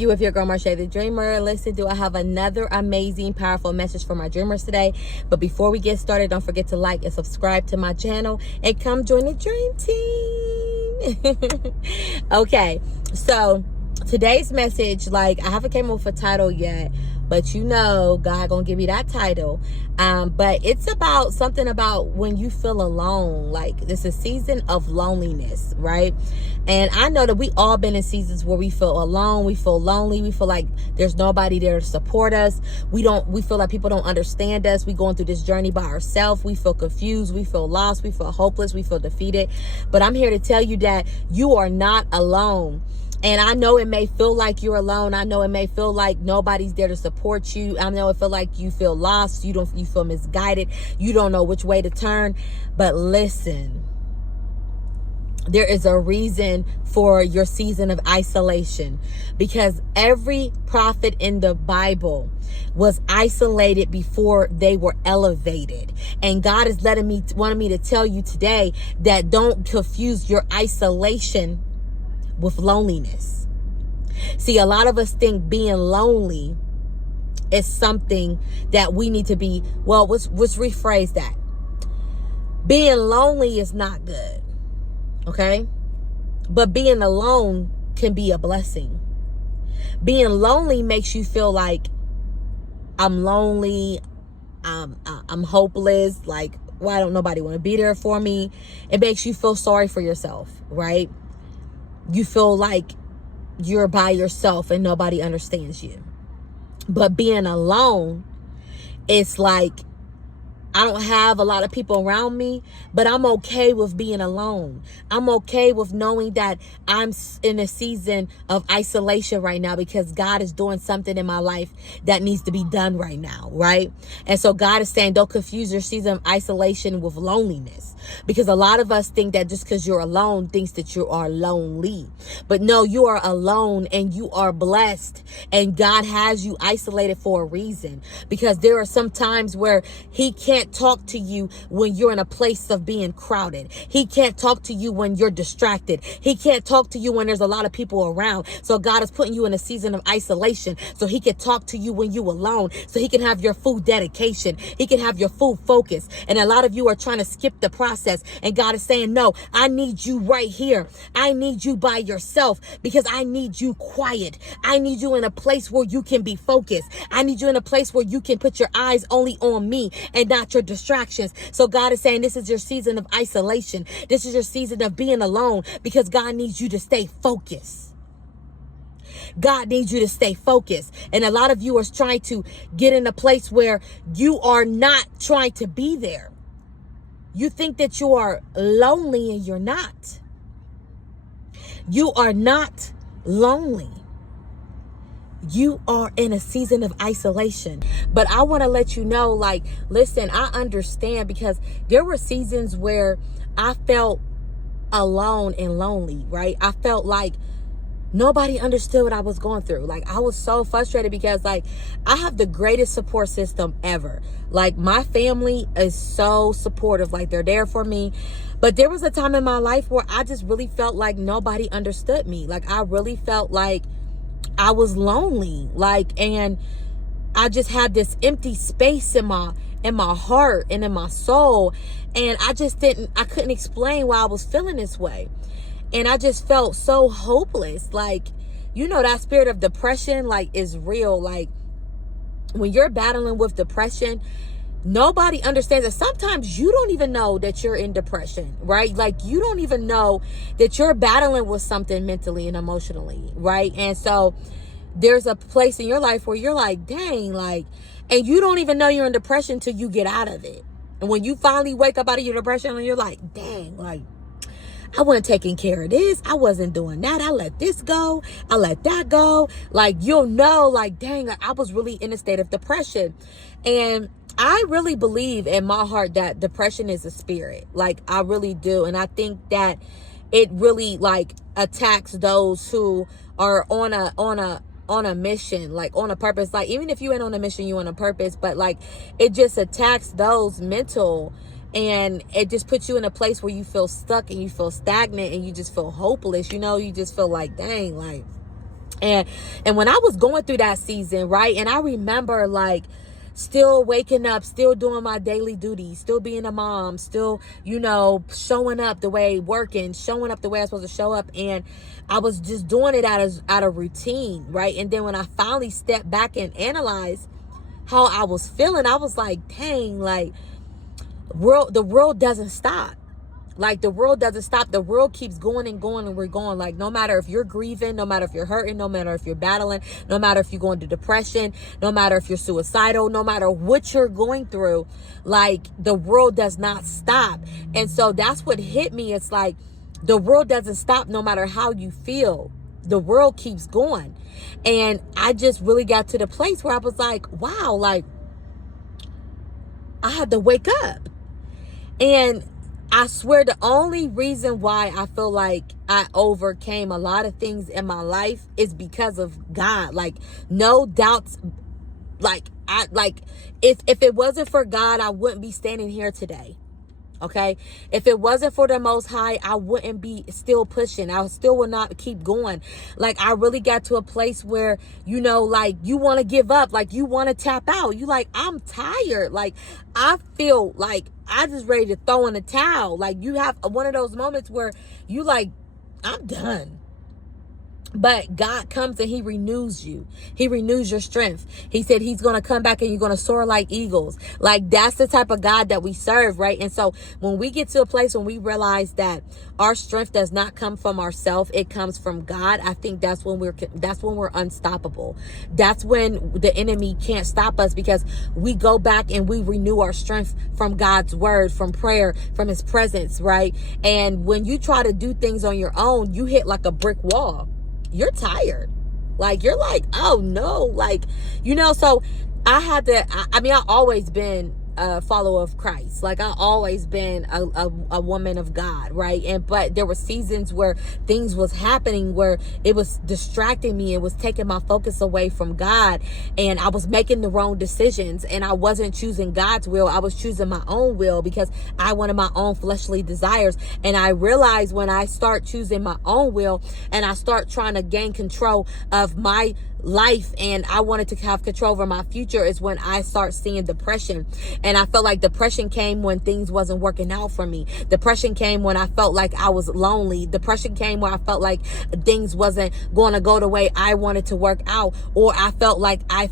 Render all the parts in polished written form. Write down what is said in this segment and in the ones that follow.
you with your girl Marsha the Dreamer. Listen, do I have another amazing, powerful message for my dreamers today? But before we get started, don't forget to like and subscribe to my channel and come join the dream team. Okay, so today's message, like, I haven't came up with a title yet, but you know God gonna give you that title. But it's about something about when you feel alone. Like, it's a season of loneliness, right? And I know that we all been in seasons where we feel alone, we feel lonely, we feel like there's nobody there to support us. We feel like people don't understand us. We going through this journey by ourselves. We feel confused, we feel lost, we feel hopeless, we feel defeated. But I'm here to tell you that you are not alone. And I know it may feel like you're alone. I know it may feel like nobody's there to support you. I know it feel like you feel lost. You feel misguided. You don't know which way to turn. But listen, there is a reason for your season of isolation, because every prophet in the Bible was isolated before they were elevated. And God is wanting me to tell you today that don't confuse your isolation with loneliness. See, a lot of us think being lonely is something that we need to be, well, let's rephrase that. Being lonely is not good, okay? But being alone can be a blessing. Being lonely makes you feel like I'm lonely, I'm hopeless, like, why don't nobody want to be there for me? It makes you feel sorry for yourself, right? You feel like you're by yourself and nobody understands you. But being alone, it's like, I don't have a lot of people around me, but I'm okay with being alone. I'm okay with knowing that I'm in a season of isolation right now, because God is doing something in my life that needs to be done right now, right? And so God is saying, don't confuse your season of isolation with loneliness, because a lot of us think that just because you're alone thinks that you are lonely. But no, you are alone and you are blessed, and God has you isolated for a reason, because there are some times where He can't talk to you when you're in a place of being crowded. He can't talk to you when you're distracted. He can't talk to you when there's a lot of people around. So God is putting you in a season of isolation so He can talk to you when you're alone, so He can have your full dedication. He can have your full focus. And a lot of you are trying to skip the process, and God is saying, no, I need you right here. I need you by yourself, because I need you quiet. I need you in a place where you can be focused. I need you in a place where you can put your eyes only on me and not your distractions. So God is saying, this is your season of isolation. This is your season of being alone, because God needs you to stay focused. God needs you to stay focused. And a lot of you are trying to get in a place where you are not trying to be there. You think that you are lonely, and you're not. You are not lonely. You are in a season of isolation. But I want to let you know, like, listen, I understand, because there were seasons where I felt alone and lonely, right? I felt like nobody understood what I was going through. Like, I was so frustrated, because, like, I have the greatest support system ever. Like, my family is so supportive. Like, they're there for me. But there was a time in my life where I just really felt like nobody understood me. Like, I really felt like I was lonely, like, and I just had this empty space in my heart and in my soul. And I couldn't explain why I was feeling this way. And I just felt so hopeless. Like, you know, that spirit of depression, like, is real. Like, when you're battling with depression, nobody understands it. Sometimes you don't even know that you're in depression, right? Like, you don't even know that you're battling with something mentally and emotionally, right? And so there's a place in your life where you're like, dang, like, and you don't even know you're in depression till you get out of it. And when you finally wake up out of your depression, and you're like, dang, like, I wasn't taking care of this. I wasn't doing that. I let this go. I let that go. Like, you'll know, like, dang, like, I was really in a state of depression. And I really believe in my heart that depression is a spirit. Like, I really do. And I think that it really, like, attacks those who are on a mission, like, on a purpose. Like, even if you ain't on a mission, you on a purpose. But, like, it just attacks those mental. And it just puts you in a place where you feel stuck and you feel stagnant and you just feel hopeless. You know, you just feel like, dang, like, And when I was going through that season, right, and I remember like still waking up, still doing my daily duties, still being a mom, still, showing up the way, working, showing up the way I was supposed to show up. And I was just doing it out of routine, right? And then when I finally stepped back and analyzed how I was feeling, I was like, dang, like the world doesn't stop. Like the world doesn't stop. The world keeps going and going, and we're going. Like no matter if you're grieving, no matter if you're hurting, no matter if you're battling, no matter if you're going to depression, no matter if you're suicidal, no matter what you're going through, like the world does not stop. And so that's what hit me. It's like the world doesn't stop no matter how you feel. The world keeps going. And I just really got to the place where I was like, wow, like I had to wake up. And I swear the only reason why I feel like I overcame a lot of things in my life is because of God. Like no doubts. If it wasn't for God, I wouldn't be standing here today. Okay. If it wasn't for the Most High, I wouldn't be still pushing. I still would not keep going. Like I really got to a place where, like you want to give up, like you want to tap out. You like, I'm tired. Like I feel like I just ready to throw in the towel. Like you have one of those moments where you like, I'm done. But God comes and he renews you. He renews your strength. He said he's going to come back and you're going to soar like eagles. Like that's the type of God that we serve, right? And so when we get to a place when we realize that our strength does not come from ourselves, it comes from God, I think that's when we're unstoppable. That's when the enemy can't stop us, because we go back and we renew our strength from God's word, from prayer, from his presence, right? And when you try to do things on your own, you hit like a brick wall. You're tired. Like, you're like, oh no. Like, so I had to, I always been a follower of Christ. Like I always been a woman of God, right? But there were seasons where things was happening where it was distracting me. It was taking my focus away from God, and I was making the wrong decisions, and I wasn't choosing God's will. I was choosing my own will because I wanted my own fleshly desires. And I realized when I start choosing my own will and I start trying to gain control of my life and I wanted to have control over my future is when I start seeing depression. And I felt like depression came when things wasn't working out for me. Depression came when I felt like I was lonely. Depression came when I felt like things wasn't going to go the way I wanted to work out, or I felt like I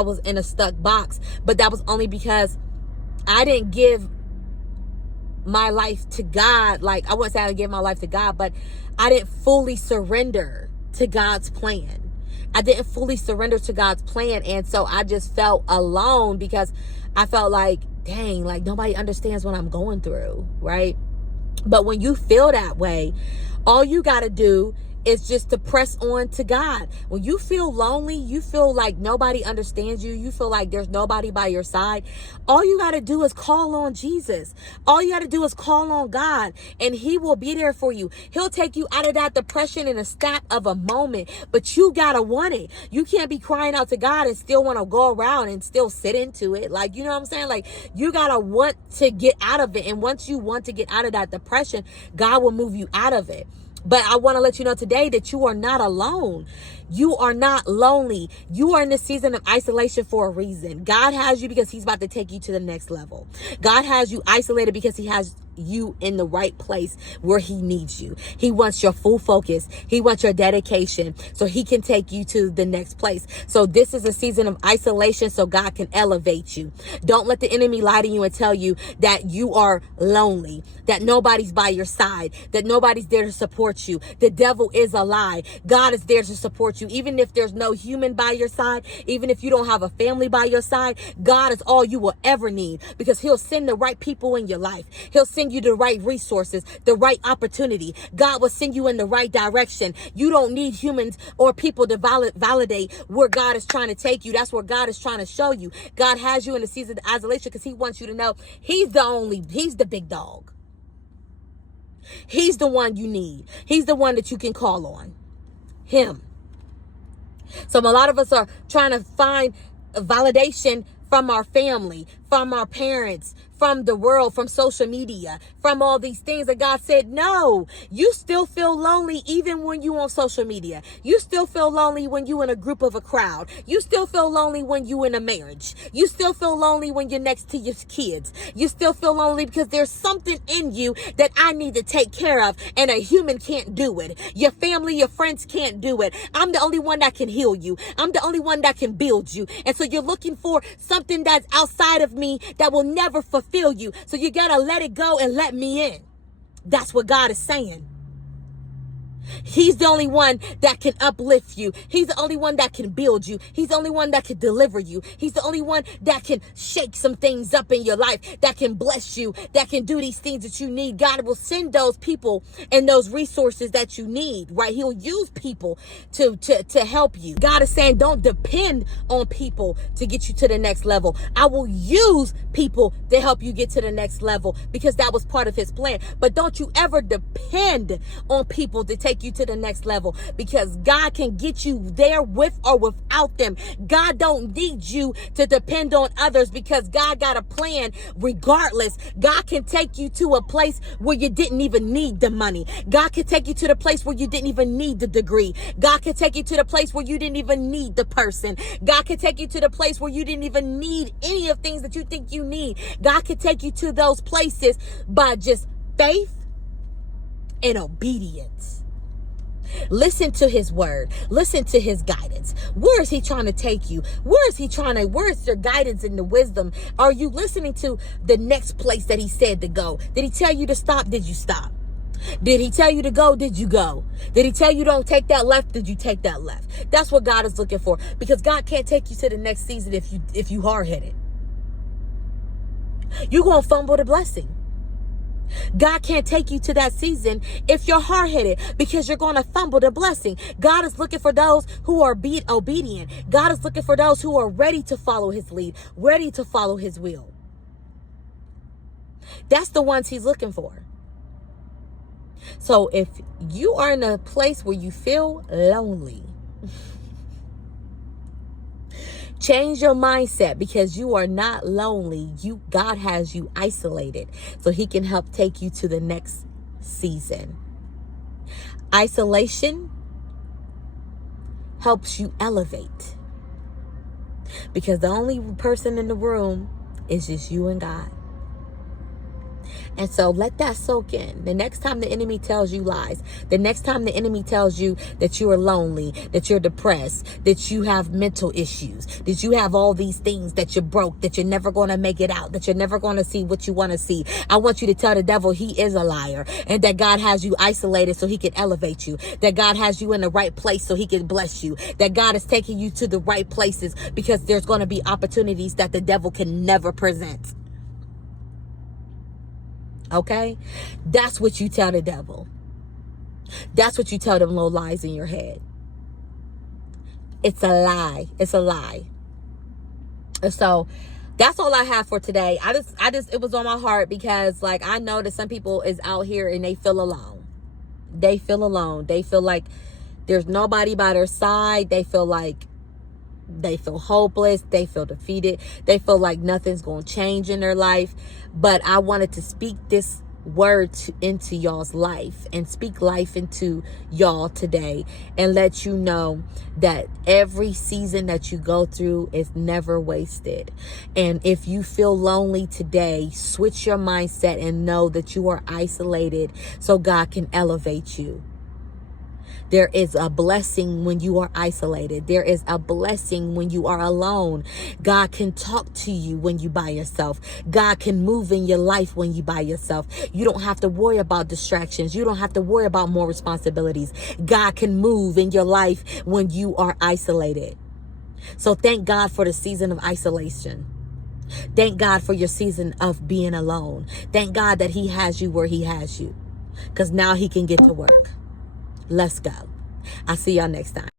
was in a stuck box. But that was only because I didn't give my life to God. Like, I wouldn't say I didn't give my life to God, but I didn't fully surrender to God's plan. I didn't fully surrender to God's plan. And so I just felt alone because I felt like, dang, like nobody understands what I'm going through, right? But when you feel that way, all you got to do is just to press on to God. When you feel lonely, you feel like nobody understands you, you feel like there's nobody by your side, all you got to do is call on Jesus. All you got to do is call on God, and he will be there for you. He'll take you out of that depression in a snap of a moment, but you got to want it. You can't be crying out to God and still want to go around and still sit into it. Like, you know what I'm saying? Like, you got to want to get out of it. And once you want to get out of that depression, God will move you out of it. But I want to let you know today that you are not alone. You are not lonely. You are in this season of isolation for a reason. God has you because he's about to take you to the next level. God has you isolated because he has you in the right place where he needs you. He wants your full focus. He wants your dedication so he can take you to the next place. So this is a season of isolation so God can elevate you. Don't let the enemy lie to you and tell you that you are lonely, that nobody's by your side, that nobody's there to support you. The devil is a lie. God is there to support you. Even if there's no human by your side, even if you don't have a family by your side, God is all you will ever need, because he'll send the right people in your life. He'll send you the right resources, the right opportunity. God will send you in the right direction. You don't need humans or people to validate where God is trying to take you. That's where God is trying to show you. God has you in a season of isolation because he wants you to know he's the big dog. He's the one you need. He's the one that you can call on. Him. So a lot of us are trying to find validation from our family, from our parents, from the world, from social media, from all these things that God said, no, you still feel lonely even when you on social media. You still feel lonely when you in a group of a crowd. You still feel lonely when you in a marriage. You still feel lonely when you're next to your kids. You still feel lonely because there's something in you that I need to take care of, and a human can't do it. Your family, your friends can't do it. I'm the only one that can heal you. I'm the only one that can build you. And so you're looking for something that's outside of me that will never fulfill you. So you gotta let it go and let me in. That's what God is saying. He's the only one that can uplift you. He's the only one that can build you. He's the only one that can deliver you. He's the only one that can shake some things up in your life, that can bless you, that can do these things that you need. God will send those people and those resources that you need, right? He'll use people to help you. God is saying, don't depend on people to get you to the next level. I will use people to help you get to the next level, because that was part of his plan. But don't you ever depend on people to take you to the next level, because God can get you there with or without them. God don't need you to depend on others, because God got a plan regardless. God can take you to a place where you didn't even need the money. God can take you to the place where you didn't even need the degree. God can take you to the place where you didn't even need the person. God can take you to the place where you didn't even need any of things that you think you need. God can take you to those places by just faith and obedience. Listen to his word. Listen to his guidance. Where is he trying to take you? Where's your guidance and the wisdom? Are you listening to the next place that he said to go? Did he tell you to stop? Did you stop? Did he tell you to go? Did you go? Did he tell you don't take that left? Did you take that left? That's what God is looking for, because God can't take you to the next season if you hard-headed. You're going to fumble the blessing. God can't take you to that season if you're hard-headed, because you're going to fumble the blessing. God is looking for those who are obedient. God is looking for those who are ready to follow his lead, ready to follow his will. That's the ones he's looking for. So if you are in a place where you feel lonely, change your mindset, because you are not lonely. God has you isolated so he can help take you to the next season. Isolation helps you elevate, because the only person in the room is just you and God. And so let that soak in. The next time the enemy tells you lies, the next time the enemy tells you that you are lonely, that you're depressed, that you have mental issues, that you have all these things, that you're broke, that you're never going to make it out, that you're never going to see what you want to see, I want you to tell the devil he is a liar, and that God has you isolated so he can elevate you, that God has you in the right place so he can bless you, that God is taking you to the right places, because there's going to be opportunities that the devil can never present. Okay? That's what you tell the devil. That's what you tell them little lies in your head. It's a lie. It's a lie. And so that's all I have for today. It was on my heart, because like, I know that some people is out here and they feel alone. They feel alone. They feel like there's nobody by their side. They feel hopeless. They feel defeated. They feel like nothing's going to change in their life. But I wanted to speak this word into y'all's life, and speak life into y'all today, and let you know that every season that you go through is never wasted. And if you feel lonely today, switch your mindset and know that you are isolated so God can elevate you. There is a blessing when you are isolated. There is a blessing when you are alone. God can talk to you when you by yourself. God can move in your life when you by yourself. You don't have to worry about distractions. You don't have to worry about more responsibilities. God can move in your life when you are isolated. So thank God for the season of isolation. Thank God for your season of being alone. Thank God that he has you where he has you, because now he can get to work. Let's go. I'll see y'all next time.